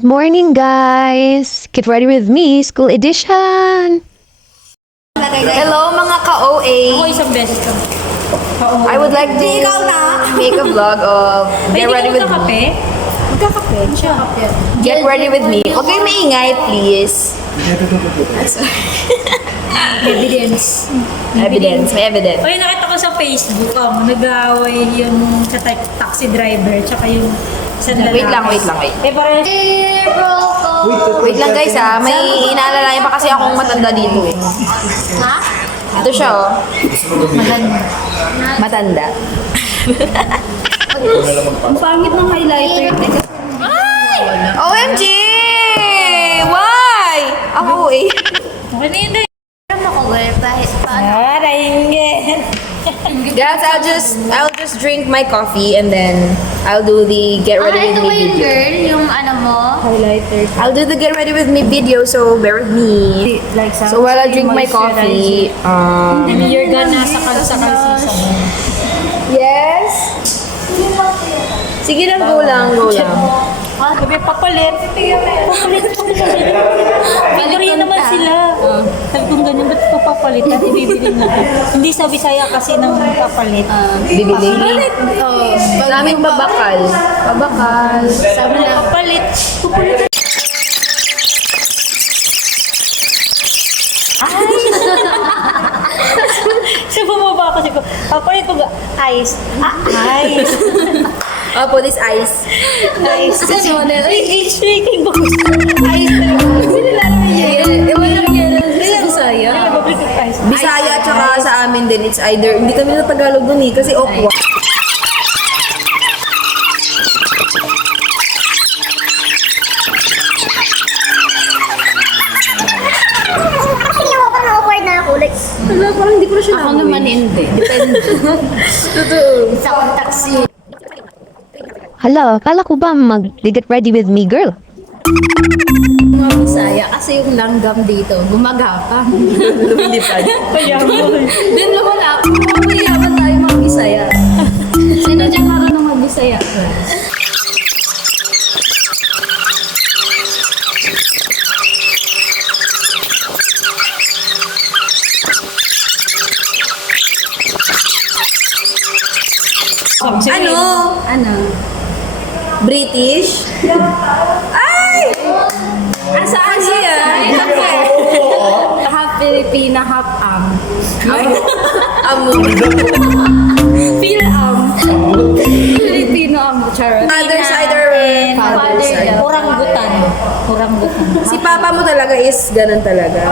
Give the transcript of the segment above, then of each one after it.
Good morning, guys! Get ready with me, school edition! Hello mga ka-OA! Ako isang beses ka. I would like to make a vlog of Get Ready With Me. Magkakape. Magkakape. Get Ready With Me. Huwag kayong maingay, please. Evidence. Evidence. May evidence. Oy, nakita ko sa Facebook, nag-aaway yung sa taxi driver, tsaka yung sa lalaki. Wait lang. Eh, parang... Wait lang guys may inaalalayan pa kasi akong matanda dito eh. Ha? Ito siya oh. Matanda. Ang pangit ng highlighter. OMG! Why? Ako eh. Okay na yun. Guys, I'll just drink my coffee and then I'll do the Get Ready With ito Me ba yung video. girl? Yung ano mo? Highlighter. I'll do the Get Ready With Me video, so bear with me. Like, So while I drink my coffee, And you're gonna sakal-sakal season. yes. Sige lang, go lang. Sabi, papalit. Papalit naman sila. Sabi kong ganyan, ba't ko papalit? At ibibili na. Hindi sa Bisaya kasi nang papalit. Bibili. Oo. Sa amin babakal. Sabi na, papalit. Papalit. So bumaba kasi ko, papalit ko ice. Ice. Opo, this ice. Ice. Ice shaking box. Ice. Bisaya. Bisaya at saka sa amin din, it's either, hindi kami na Tagalog dun eh, kasi okwa. Wala, parang hindi ko na siya Ako naman hindi. Depende. Totoo. Isa akong taxi. Hala, kala ko ba mag-get ready with me, girl? Mga Bisaya. Kasi yung langgam dito, gumagapang. Lumilipad. Din na wala. Mayaman tayo mga Bisaya. Sino dyan marunong mag-Bisaya? Ano? British? Ay! Saan siya? Half Filipina, half Amo. Phil Filipino charot. Father side or father side? Oranggutan. Si papa mo talaga is ganun talaga.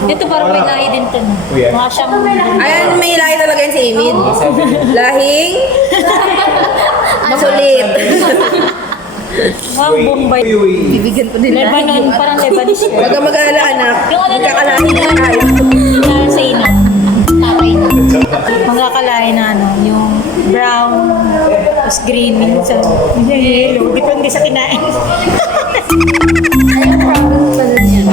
Ito parang may lahi din to. Mga siyang... Ayan, may lahi talaga yan si Emid. Lahing makulit. Mga Bombay. Bibigyan ko nila. Lebanon, parang Lebanese. Huwag kang mag-alala, anak. Yung ano Magkakalahin na tayo. Sa ina. Tatay na. Mga kalahin na yung brown, tapos green, minsan yellow. Depende sa kinain. Anong province pa nun yan?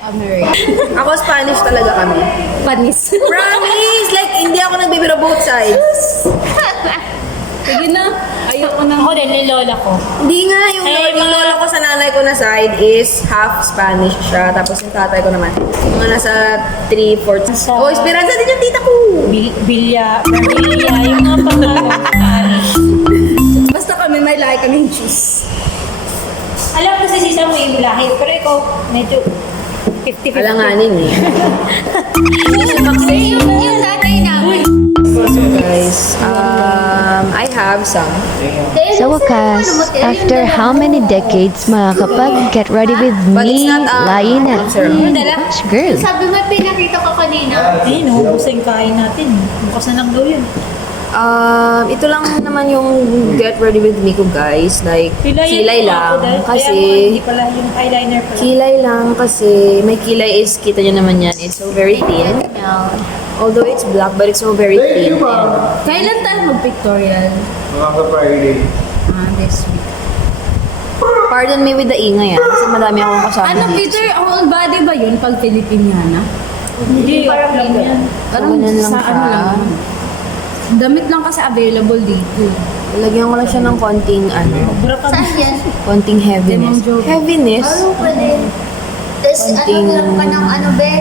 America. Ako, Spanish talaga kami. Panis. Promise! Like, hindi ako nagbibiro both sides. Sige na. Ayoko na. Ako din, yung lola ko. Hindi nga, yung, Ay, yung lola ko sa nanay ko na side is half Spanish siya. Tapos yung tatay ko naman, mga nasa 3/4. Sa- Oh, Esperanza din yung tita ko. Bilya, yung mga pangalan. Basta kami may lahi kaming juice. Alam ko si Sisa mo yung lahi, pero ikaw medyo 50-50. Alanganin eh. Yung tatay namin. So guys, I have some. Sa wakas, after how many decades makakapag-get ready with But it's me, not, lain na. syrup. Gosh, girl. Sabi mo, pinakita ko kanina. Ayun, hubusin kain natin. Bukas na lang daw yun. Ito lang naman yung Get Ready With Me ko guys. Like, kilay lang. Kasi, Hindi pala yung eyeliner pala. kilay lang kasi may kilay is, kita nyo naman yan, it's so very thin. Although it's black, but it's so very thin. Kailan tayo mag-pictorial? Mga Friday. This week. Pardon me with the ingay kasi madami akong kasama Ano, dito. Peter? Whole body ba yun pag Filipiniana? Hindi, parang ganyan. Parang ganun lang sa siya. ano lang. Damit lang kasi available dito. Lagyan ko lang siya ng konting, Saan yan? konting heaviness. Heaviness? Ano pwede? Tapos ano Konting- lang ka ng ano, be?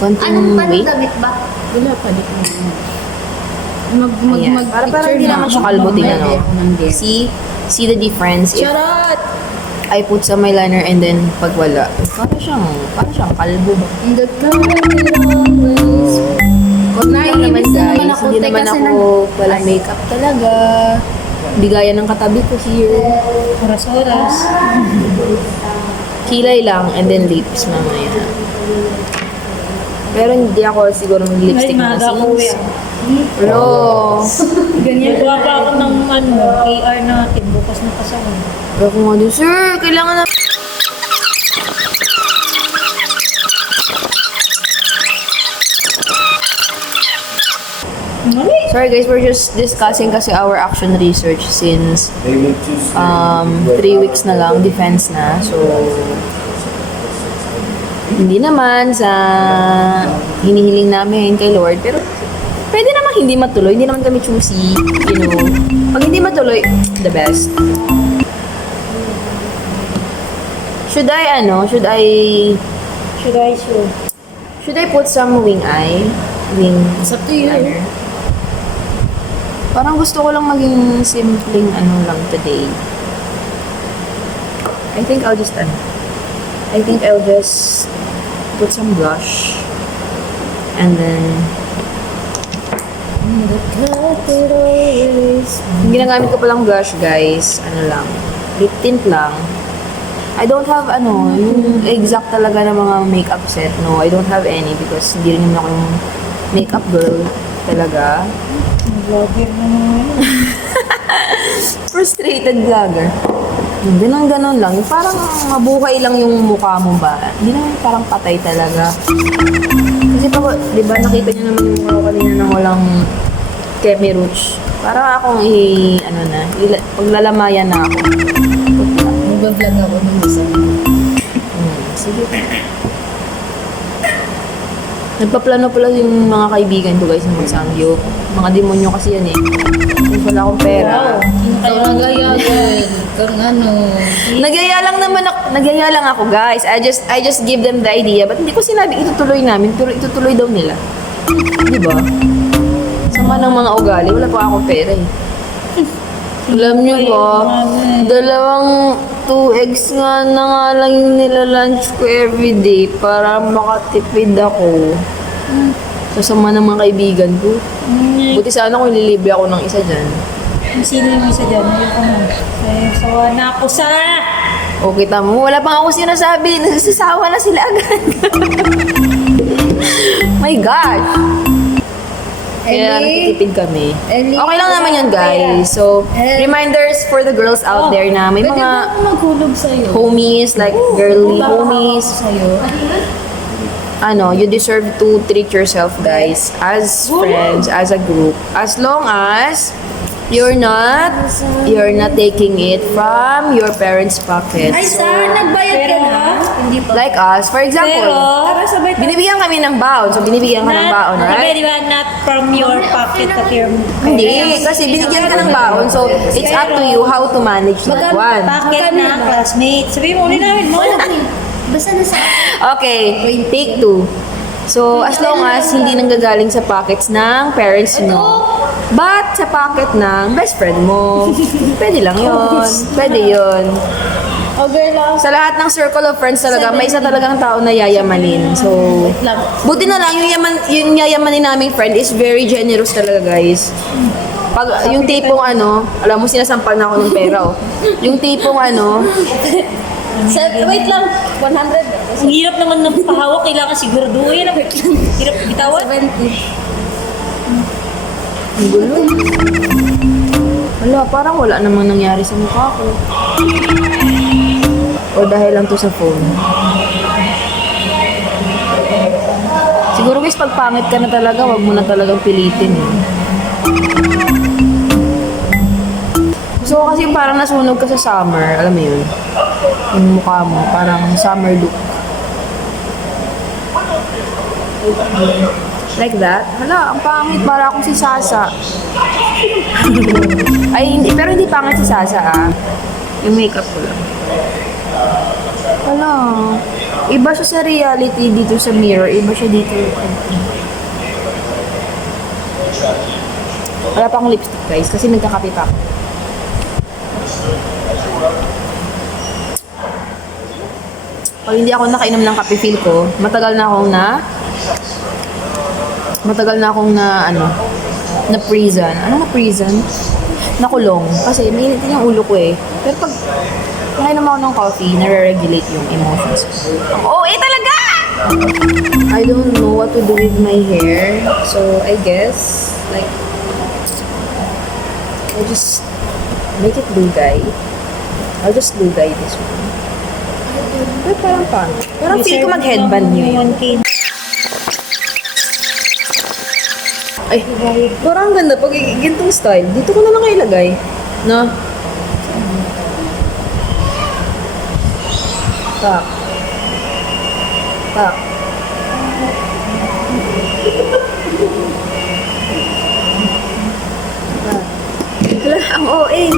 Konting Anong weight? damit ba? Wala pa dito. Ayan. Para hindi naman siya kalbo, tingnan mo. See the difference? If Charot! I put some eyeliner and then pag wala, para siyang kalbo ba? Indot ka always. Konti lang naman Naiinis na guys, naman ako, hindi te, naman kasi ako wala makeup talaga. Hindi gaya ng katabi ko here. Oras-oras. Kilay lang and then lips mamaya. Pero hindi ako siguro ng lipstick Ay, na maaga ko since. yan. Hello. Ganyan. Gawa pa ako ng AR natin. Bukas na kasama. Ako nga din, sir, kailangan na... Sorry guys, we're just discussing kasi our action research since 3 weeks na lang, defense na. So, hindi naman sa hinihiling namin kay Lord, pero pwede naman hindi matuloy. Hindi naman kami choosy, you know. Pag hindi matuloy, the best. Should I put some wing eye? It's up to you. Liner? Parang gusto ko lang maging simpleng lang today. I think I'll just put some blush. And then yung ginagamit ko palang blush guys, lip tint lang. I don't have yung exact talaga na mga makeup set. No, I don't have any because hindi rin naman ako yung makeup girl talaga. Vlogger na naman. Frustrated vlogger. Ganun lang. Yung parang mabuhay lang yung mukha mo ba? Hindi naman parang patay talaga. Kasi pag, di ba, nakita niyo naman yung mukha ko kanina na walang Kemi Rouge. Para akong paglalamayan na ako. Mag-vlog ako ng isa. Sige. Nagpaplano pala yung mga kaibigan ko guys na magsangyup. Mga demonyo kasi yan eh. Kasi wala akong pera. Ikaw nagayagan. Kang Nagyaya lang ako guys. I just give them the idea. But hindi ko sinabi itutuloy namin. Pero itutuloy daw nila. Di ba? Sama ng mga ugali. Wala pa akong pera eh. Alam nyo ba? 2 eggs nga na nga lang yung nilalunch ko everyday para makatipid ako. Sa sama ng mga kaibigan ko. Buti sana kung ililibre ako ng isa dyan. Sino yung isa dyan? Ayoko na. Sawa na ako sa... O kita mo, wala pang ako sinasabi. Nagsasawa na sila agad. My gosh! Kaya nakitipid kami. Okay lang naman yun, guys. So, reminders for the girls out there na may Pwede mga ba ako maghulog sa'yo? homies, like girly homies. Sa'yo. You deserve to treat yourself, guys, as friends, as a group. As long as you're not taking it from your parents' pockets. Ay, saan? Nagbayad ka na? Hindi pa. Like us, for example, Pero, binibigyan kami ng baon. So, binibigyan ka ng baon, right? Di ba, not from your pocket of your... Hindi, kasi binigyan ka ng baon. So, it's up to you how to manage that one. Pocket na classmate. Sabi mo, ulit namin mo. Basta nasa... Okay, take 2. So, as long as hindi nanggagaling sa pockets ng parents mo, but sa pocket ng best friend mo, pwede lang yun. Pwede yun. Sa lahat ng circle of friends talaga, may isa talagang tao na yayamanin. So, buti na lang, yung yayamanin naming friend is very generous talaga, guys. Pag, yung tipong alam mo, sinasampal na ako ng pera, oh. Yung tipong Wait lang. 100. Ang hirap naman ng pahawak. Kailangan siguraduhin. Hirap bitawan. 70. Ang gulo. Wala, parang wala namang nangyari sa mukha ko. O dahil lang to sa phone. Siguro guys, pag pangit ka na talaga, wag mo na talagang pilitin eh. So kasi parang nasunog ka sa summer, alam mo yun? Yung mukha mo, parang summer look. Like that? Hala, ang pangit. Para akong si Sasa. Ay, hindi. Pero hindi pangit si Sasa, ah. Yung makeup ko lang. Hala. Iba siya sa reality dito sa mirror. Iba siya dito. Wala pa akong lipstick, guys. Kasi nagkakape pa ako. Pag hindi ako nakainom ng kape, feel ko, matagal na akong na prison. Ano na prison? Nakulong. Kasi mainit din yung ulo ko eh. Pero pag nakainom ako ng coffee, nare-regulate yung emotions ko. Oh, talaga! I don't know what to do with my hair. So, I guess, like, I'll just make it dugay. I'll just dugay this one. Pero parang pangit. Parang feel ko mag-headband yun. Ay, parang ganda. Pag gintong style, dito ko na lang ilagay. No? Tak. Tak. Hala, ang OA.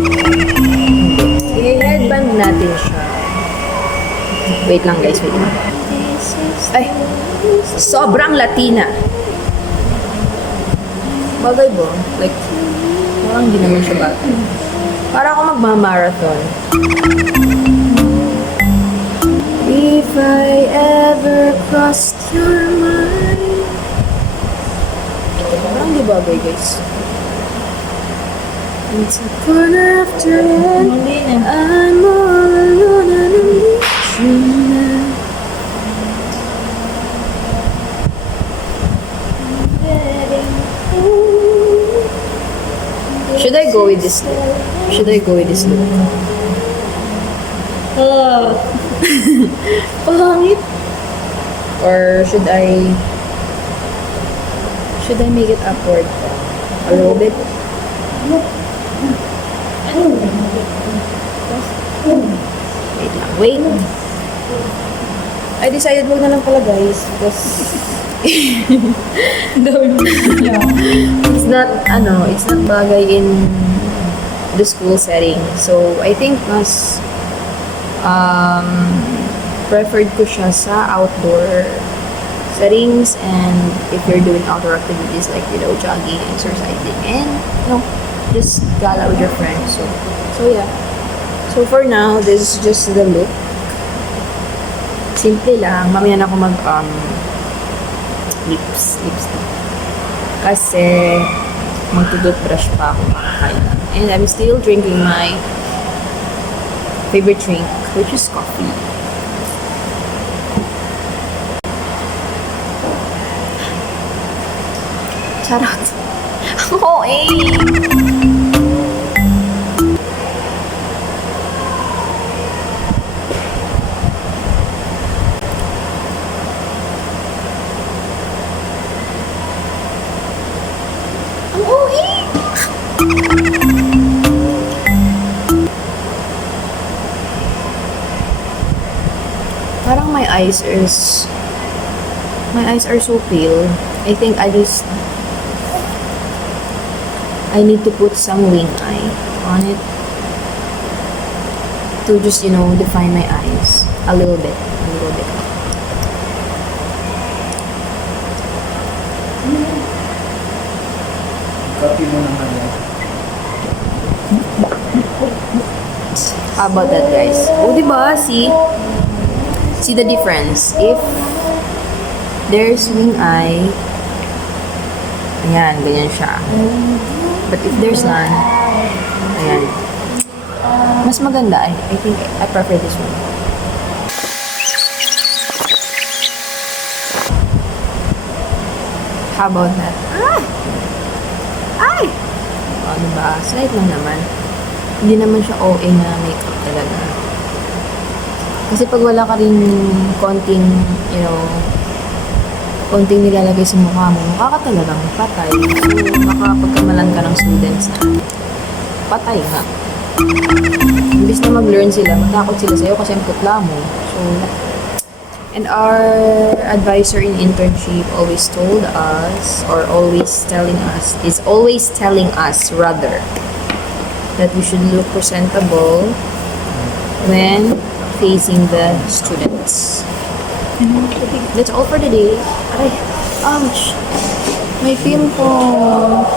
I-headband natin siya. Wait lang guys, wait lang. Ay, sobrang Latina. Bagay ba? Like, parang hindi naman siya bagay. Para ako magmamarathon. If I ever crossed your mind. Parang di bagay guys. It's a corner after it. I'm all alone and I need you now. Should I go with this look? Should I go with this look? Pangit. Or should I make it upward? A little bit? Wait lang, wait. I decided wag na lang pala guys because it's not bagay in the school setting. So I think mas preferred ko siya sa outdoor settings, and if you're doing outdoor activities like, jogging, exercising, and, just gala with your friends. So yeah. So for now, this is just the look. Simple lang. Mamaya na ako lipstick. Kasi magtutoothbrush pa ako makakain. And I'm still drinking my favorite drink, which is coffee. Charot. Oo Ang OA! Parang my eyes are so pale. I think I need to put some wing eye on it to just, define my eyes a little bit. Copy mo naman yan. How about that, guys? O, diba? See the difference. If there's wing eye, ayan, ganyan siya. But if there's none, ayan. Mas maganda. I think I prefer this one. How about that? Ay! O, diba? Slight lang naman. Hindi naman siya OA na makeup talaga. Kasi pag wala ka rin konting nilalagay sa mukha mo, mukha ka talagang patay. So, makapagkamalan ka ng students na patay nga. Imbis na mag-learn sila, matakot sila sa'yo kasi ang putla mo. So, And our advisor in internship always told us, or always telling us, is always telling us rather, that we should look presentable when facing the students. That's all for today. Aray, ouch! May pimple.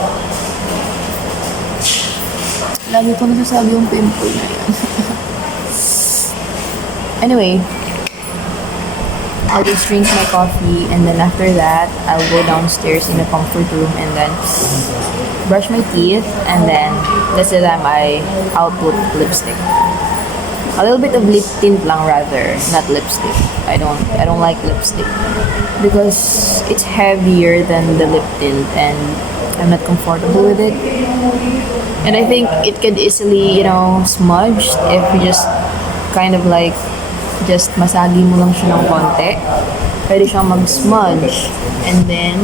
Lagi ko nasasabi yung pimple na yan. Anyway, I'll just drink my coffee and then after that, I'll go downstairs in the comfort room and then brush my teeth and then that's the time I'll put lipstick. A little bit of lip tint lang rather, not lipstick. I don't like lipstick because it's heavier than the lip tint and I'm not comfortable with it. And I think it could easily, smudge if you just kind of like just masagi mo lang siya ng konti. Pwede siyang mag-smudge. And then,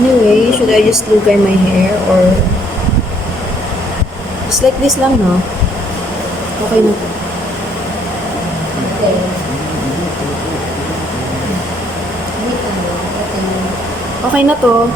Anyway, should I just lugay my hair or just like this lang, no? Okay na to. Okay na to.